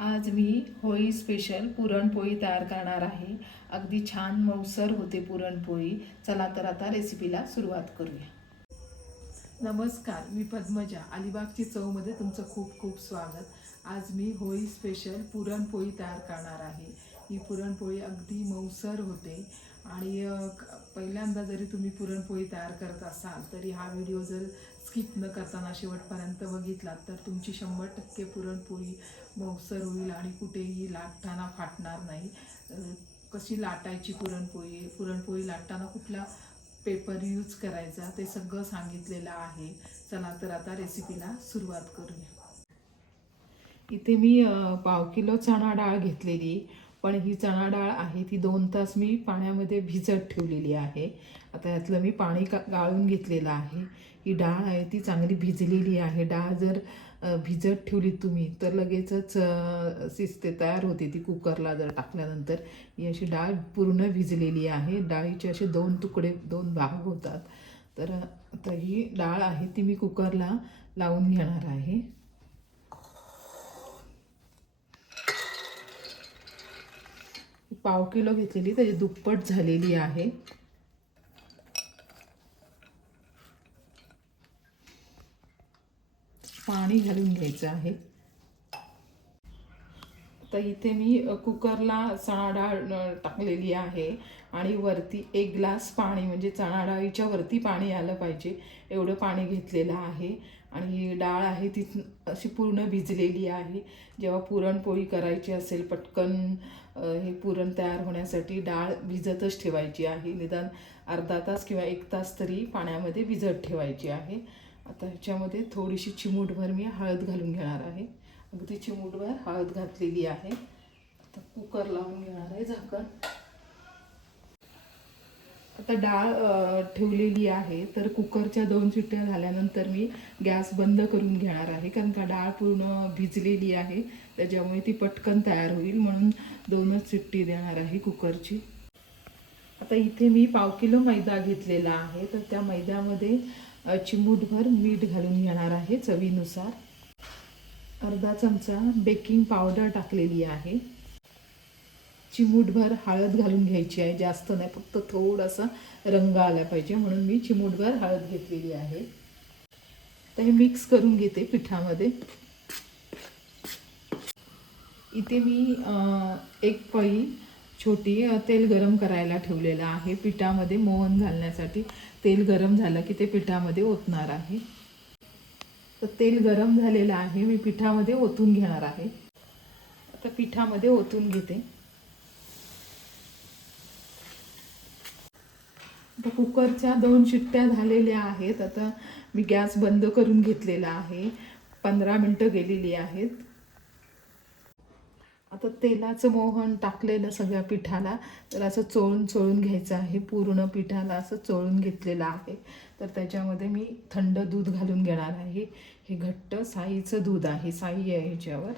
आज मी होळी स्पेशल पुरणपोळी तयार करणार आहे. अगदी छान मऊसर होते पुरणपोळी. चला तर आता रेसिपीला सुरुवात करूया. नमस्कार मी पद्मजा. अलिबागची चवमध्ये तुमचं खूप खूप स्वागत. आज मी होळी स्पेशल पुरणपोळी तयार करणार आहे. ही पुरणपोळी अगदी मऊसर होते. आणि पहिल्यांदा जरी तुम्ही पुरणपोळी तयार करत असाल तरी हा व्हिडिओ जर स्किप न करताना शेवटपर्यंत बघितलात तर तुमची शंभर टक्के पुरणपोळी मऊसर होईल आणि कुठेही लाटताना फाटणार नाही. कशी लाटायची पुरणपोळी? पुरणपोळी लाटताना कुठला पेपर यूज करायचा? ते सगळं सांगितलेलं आहे. चला तर आता रेसिपीला सुरुवात करूया. इथे मी पाव किलो चणा डाळ घेतलेली. पण ही चणा डाळ आहे ती दोन तास मी पाण्यामध्ये भिजत ठेवलेली आहे. आता यातलं मी पाणी का गाळून घेतलेलं आहे. ही डाळ आहे ती चांगली भिजलेली आहे. डाळ जर भिजत ठेवली तुम्ही तर लगेचच अ, शिजते तयार होते ती कुकरला जर टाकल्यानंतर. ही अशी डाळ पूर्ण भिजलेली आहे. डाळीचे असे दोन तुकडे दोन भाग होतात. तर आता ही डाळ आहे ती मी कुकरला लावून घेणार आहे. पाव किलो घेतलेली त्याची दुप्पट झालेली आहे. पाणी घालून घ्यायचं आहे. तर इथे मी कुकरला चणा डाळ टाकलेली आहे आणि वरती एक ग्लास पाणी म्हणजे चणा डाळीच्या वरती पाणी आलं पाहिजे एवढं पाणी घेतलेलं आहे. आणि ही डाळ आहे ती अशी पूर्ण भिजलेली आहे. जेव्हा पुरणपोळी करायची असेल पटकन हे पुरण तयार होण्यासाठी डाळ भिजतच ठेवायची आहे. निदान अर्धा तास किंवा एक तास तरी पाण्यामध्ये भिजत ठेवायची आहे. आता ह्याच्यामध्ये थोडीशी चिमूटभर मी हळद घालून घेणार आहे. अगदी चिमूटभर हळद घातलेली आहे. आता कुकर लावून घेणार आहे झाकण. आता डाळ ठेवलेली आहे तर कुकरच्या दोन शिट्ट्या झाल्यानंतर मी गॅस बंद करून घेणार आहे. कारण का डाळ पूर्ण भिजलेली आहे त्याच्यामुळे ती पटकन तयार होईल म्हणून दोनच शिट्टी देणार आहे कुकरची. आता इथे मी पाव किलो मैदा घेतलेला आहे तर त्या मैद्यामध्ये चिमूटभर मीठ घालून घेणार आहे चवीनुसार. अर्धा चमचा बेकिंग पावडर टाकलेली आहे. चिमूटभर हळद घालून घ्यायची आहे. जास्त नाही फक्त थोडासा रंग आला पाहिजे. म्हणून मी चिमूटभर हळद घेतलेली आहे. तर हे मिक्स करून घेते पिठामध्ये. इथे मी एक पळी छोटी तेल गरम करायला ठेवलेलं आहे. पिठामध्ये मोहन घालण्यासाठी तेल गरम झालं की ते पिठामध्ये ओतणार आहे. तर तेल गरम झालेलं आहे. मी पिठामध्ये ओतून घेणार आहे. आता पिठामध्ये ओतून घेते. आता कुकरच्या दोन शिट्ट्या झालेल्या आहेत. आता मी गॅस बंद करून घेतलेला आहे. पंधरा मिनटं गेलेली आहेत. आता तेलाचं मोहन टाकलेलं सगळ्या पिठाला. तर असं चोळून चोळून घ्यायचं आहे. पूर्ण पिठाला असं चोळून घेतलेलं आहे. तर त्याच्यामध्ये मी थंड दूध घालून घेणार आहे. हे घट्ट साईचं दूध आहे. साई आहे ह्याच्यावर.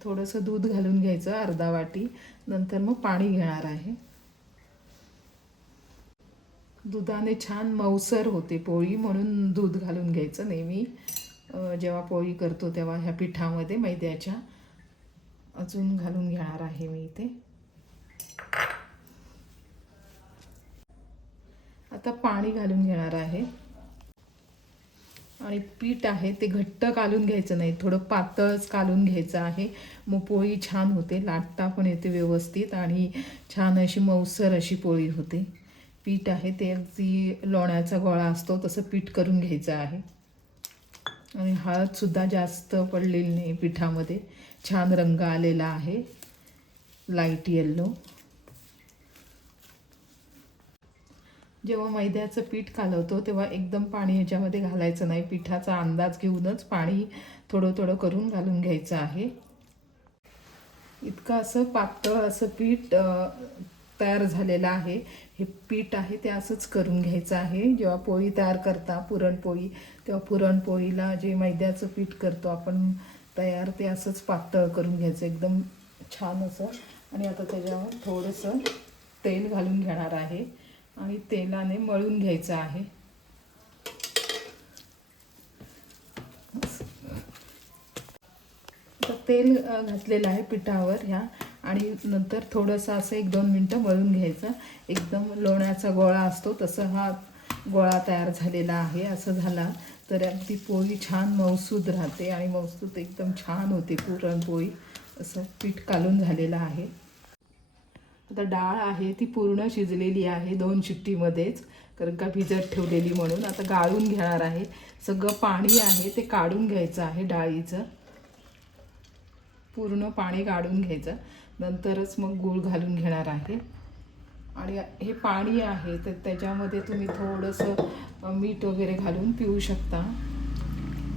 थोडंसं दूध घालून घ्यायचं अर्धा वाटी. नंतर मग पाणी घेणार आहे. दुधाने छान मऊसर होते पोळी म्हणून दूध घालून घ्यायचं नेहमी. जेव्हा पोळी करतो तेव्हा ह्या पिठामध्ये मैद्याच्या अजून घालून घेणार आहे मी इथे. आता पाणी घालून घेणार आहे. आणि पीठ आहे ते घट्ट कालून घ्यायचं नाही. थोडं पातळच कालून घ्यायचं आहे. मग पोळी छान होते. लाटता पण येते व्यवस्थित आणि छान अशी मऊसर अशी पोळी होते. पीठ आहे ते अगदी लोण्याचा गोळा असतो तसं पीठ करून घ्यायचं आहे. आणि हळदसुद्धा जास्त पडलेली नाही पिठामध्ये. छान रंग आलेला आहे. Light yellow. जेव्हा मैद्याचं पीठ कालवतो तेव्हा एकदम पाणी ह्याच्यामध्ये घालायचं नाही. पिठाचा अंदाज घेऊनच पाणी थोडं थोडं करून घालून घ्यायचं आहे. इतकं असं पातळ असं पीठ तयार झालेलं आहे. हे पीठ आहे ते असंच करून घ्यायचं आहे. जेव्हा पोळी तयार करता पुरणपोळी तेव्हा पुरणपोळीला जे मैद्याचं पीठ करतो आपण तयार ते असंच पातळ करून घ्यायचं. एकदम छान असं. आणि आता त्याच्यावर थोडंसं तेल घालून घेणार आहे. आणि तेलाने मळून घ्यायचं आहे. तेल घातलेलं आहे पिठावर ह्या आणि नंतर थोडंसं असं एक दोन मिनटं मळून घ्यायचं. एकदम लोण्याचा गोळा असतो तसं हा गोळा तयार झालेला आहे असं झाला तर ती पोळी छान मौसूद राहते आणि मौसूद एकदम छान होते पुरणपोळी. असं पीठ कालून झालेलं आहे. आता डाळ आहे ती पूर्ण शिजलेली आहे दोन शिट्टीमध्येच कारण का भिजत ठेवलेली म्हणून. आता गाळून घेणार आहे. सगळं पाणी आहे ते काढून घ्यायचं आहे डाळीचं. पूर्ण पाणी काढून घ्यायचं. नंतरच मग गूळ घालून घेणार आहे. आणि हे पाणी आहे तर त्याच्यामध्ये तुम्ही थोडंसं मीठ वगैरे घालून पिऊ शकता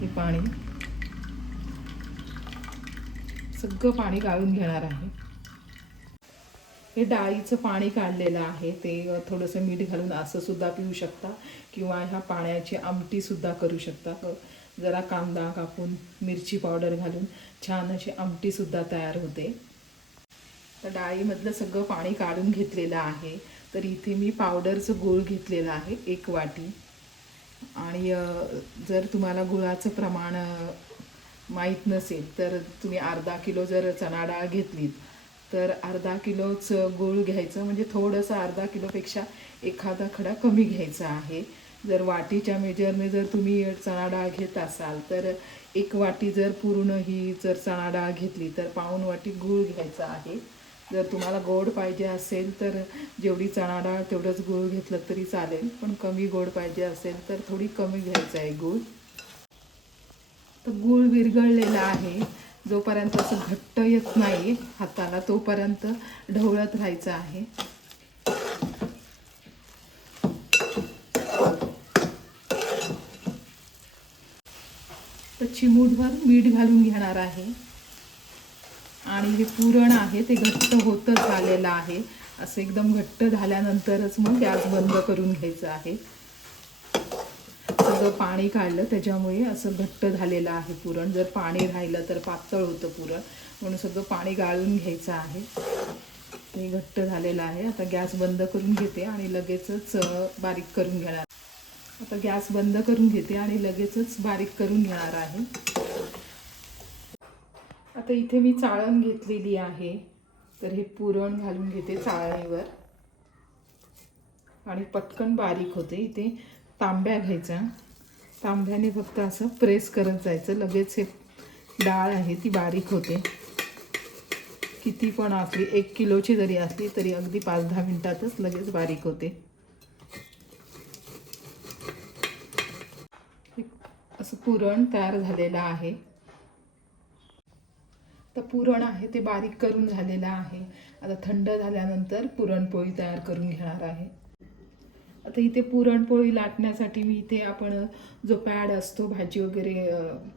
हे पाणी. सगळं पाणी गाळून घेणार आहे. हे डाळीचं पाणी काढलेलं आहे ते थोडंसं मीठ घालून असं सुद्धा पिऊ शकता किंवा ह्या पाण्याची आमटी सुद्धा करू शकता. जरा कांदा कापून मिरची पावडर घालून छान अशी आमटी सुद्धा तयार होते. तर डाळीमधलं सगळं पाणी काढून घेतलेलं आहे. तर इथे मी पावडरचं गूळ घेतलेलं आहे एक वाटी. आणि जर तुम्हाला गुळाचं प्रमाण माहीत नसेल तर तुम्ही अर्धा किलो जर चणा डाळ घेतलीत तर अर्धा किलोच गूळ घ्यायचं म्हणजे थोडंसं अर्धा किलोपेक्षा एखादा खडा कमी घ्यायचा आहे. जर वाटीच्या मेजरने जर तुम्ही चणा डाळ घेत असाल तर एक वाटी जर पूर्ण ही जर चणा डाळ घेतली तर पाऊन वाटी गूळ घ्यायचा आहे. जर तुम्हाला गोड पाहिजे असेल तर जेवढी चणा डाळ तेवढंच गूळ घेतलं तरी चालेल. पण कमी गोड पाहिजे असेल तर थोडी कमी घ्यायचं आहे गूळ. तर गूळ विरघळलेला आहे. जोपर्यंत असं घट्ट येत नाही हाताला तोपर्यंत ढवळत राहायचं आहे. तर चिमूटभर मीठ घालून घेणार आहे. आणि हे पुरण आहे ते घट्ट होतच आलेलं आहे. असं एकदम घट्ट झाल्यानंतरच मग गॅस बंद करून घ्यायचं आहे. सगळं पाणी काढलं त्याच्यामुळे असं घट्ट झालेलं आहे पुरण. जर पाणी राहिलं तर पातळ होतं पुरण. म्हणून सगळं पाणी गाळून घ्यायचं आहे. ते घट्ट झालेलं आहे. आता गॅस बंद करून घेते आणि लगेचच बारीक करून घेणार. आता गॅस बंद करून घेते आणि लगेचच बारीक करून घेणार आहे. आता इथे मी चाळण घेतलेली आहे. तर हे पुरण घालून घेते चाळणीवर. आणि पटकन बारीक होते. इथे तांब्या घ्यायचा तांब्याने फक्त असं प्रेस करत जायचं. लगेच हे डाळ आहे ती बारीक होते. किती पण असली एक किलोची जरी असली तरी अगदी पाच दहा मिनटातच लगेच बारीक होते. असं पुरण तयार झालेलं आहे. तर पुरण आहे ते बारीक करून झालेलं आहे. आता थंड झाल्यानंतर पुरणपोळी तयार करून घेणार आहे. आता इथे पुरणपोळी लाटण्यासाठी मी इथे आपण जो पॅड असतो भाजी वगैरे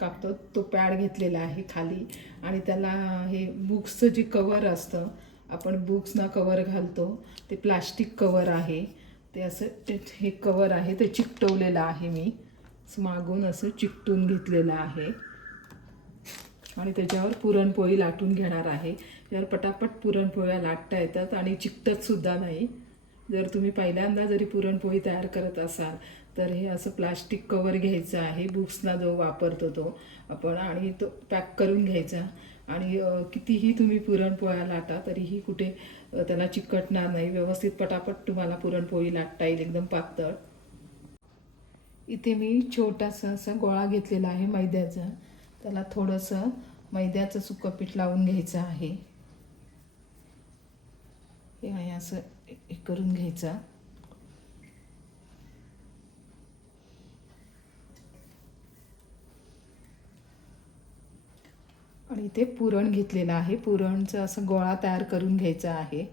कापतो तो पॅड घेतलेला आहे खाली. आणि त्याला हे बुक्सचं जे कवर असतं आपण बुक्सना कवर घालतो. ते प्लास्टिक कवर आहे. ते असं ते हे कवर आहे. ते चिकटवलेलं आहे मी. मागून असं चिकटून घेतलेलं आहे. आणि त्याच्यावर पुरणपोळी लाटून घेणार आहे. त्यावर पटापट पुरणपोळ्या लाटता येतात आणि चिकटत सुद्धा नाही. जर तुम्ही पहिल्यांदा जरी पुरणपोळी तयार करत असाल तर हे असं प्लास्टिक कवर घ्यायचं आहे. बुक्सला जो वापरतो तो आपण आणि तो पॅक करून घ्यायचा. आणि कितीही तुम्ही पुरणपोळ्या लाटा तरीही कुठे त्याला चिकटणार नाही. व्यवस्थित पटापट तुम्हाला पुरणपोळी लाटता येईल एकदम पातळ. इथे मी छोटासा असा गोळा घेतलेला आहे मैद्याचा. त्याला थोडंसं मैद्याचं सुकं पीठ लावून घ्यायचं आहे. हे आहे असं हे करून घ्यायचा. आणि इथे पुरण घेतलेलं आहे. पुरणचं असं गोळा तयार करून घ्यायचा आहे.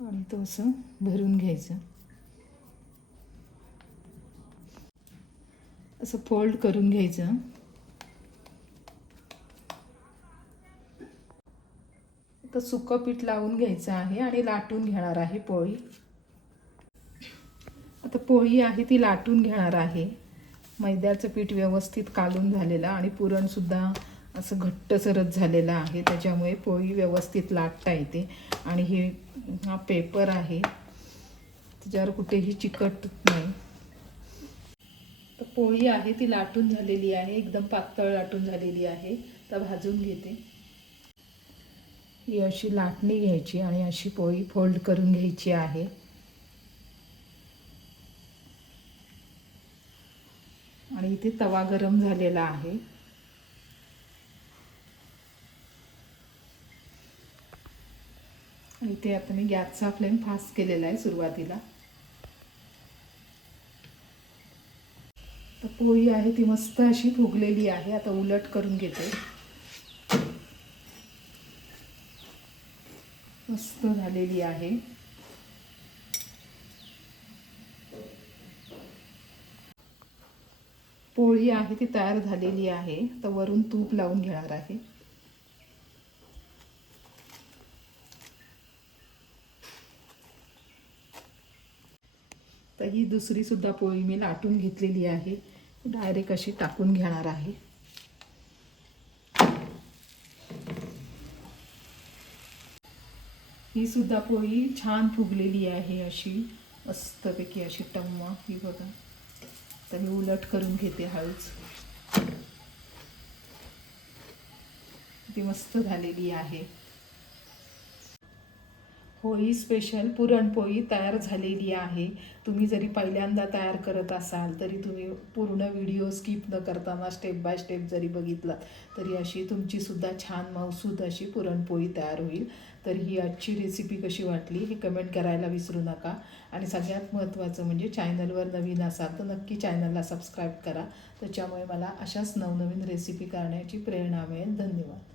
आणि तो असं भरून घ्यायचं. असं फोल्ड करून घ्यायचं. तर सुकं पीठ लावून घ्यायचं आहे आणि लाटून घेणार आहे पोळी. आता पोळी आहे ती लाटून घेणार आहे. मैद्याचं पीठ व्यवस्थित कालून झालेलं आणि पुरणसुद्धा असं घट्ट सरत झालेलं आहे त्याच्यामुळे पोळी व्यवस्थित लाटता येते. आणि हे हा पेपर आहे त्याच्यावर कुठेही चिकट नाही. तर पोळी आहे ती लाटून झालेली आहे एकदम पातळ लाटून झालेली आहे. तर भाजून घेते. ही अशी लाटणी घ्यायची आणि अशी पोळी फोल्ड करून घ्यायची आहे. आणि इथे तवा गरम झालेला आहे. आणि इथे आता मी गॅसचा फ्लेम फास्ट केलेला आहे सुरुवातीला. तर पोळी आहे ती मस्त अशी फुगलेली आहे. आता उलट करून घेते. मस्त झालेली आहे. पोळी आहे ती तयार झालेली आहे. तर वरून तूप लावून घेणार आहे. तर ही दुसरीसुद्धा पोळी मी लाटून घेतलेली आहे. डायरेक्ट अशी टाकून घेणार आहे. ही सुद्धा पोळी छान फुगलेली आहे अशी मस्तपैकी अशी टम्म ही बघा. तर मी उलट करून घेते हळूच. ती मस्त झालेली आहे. होळी स्पेशल पुरणपोळी तयार झालेली आहे. तुम्ही जरी पहिल्यांदा तयार करत असाल तरी तुम्ही पूर्ण व्हिडिओ स्किप न करताना स्टेप बाय स्टेप जरी बघितलात तरी अशी तुमचीसुद्धा छान मौसूद अशी पुरणपोळी तयार होईल. तर ही आजची रेसिपी कशी वाटली हे कमेंट करायला विसरू नका. आणि सगळ्यात महत्त्वाचं म्हणजे चॅनलवर नवीन असाल तर नक्की चॅनलला सबस्क्राईब करा. त्याच्यामुळे मला अशाच नवनवीन रेसिपी करण्याची प्रेरणा मिळेल. धन्यवाद.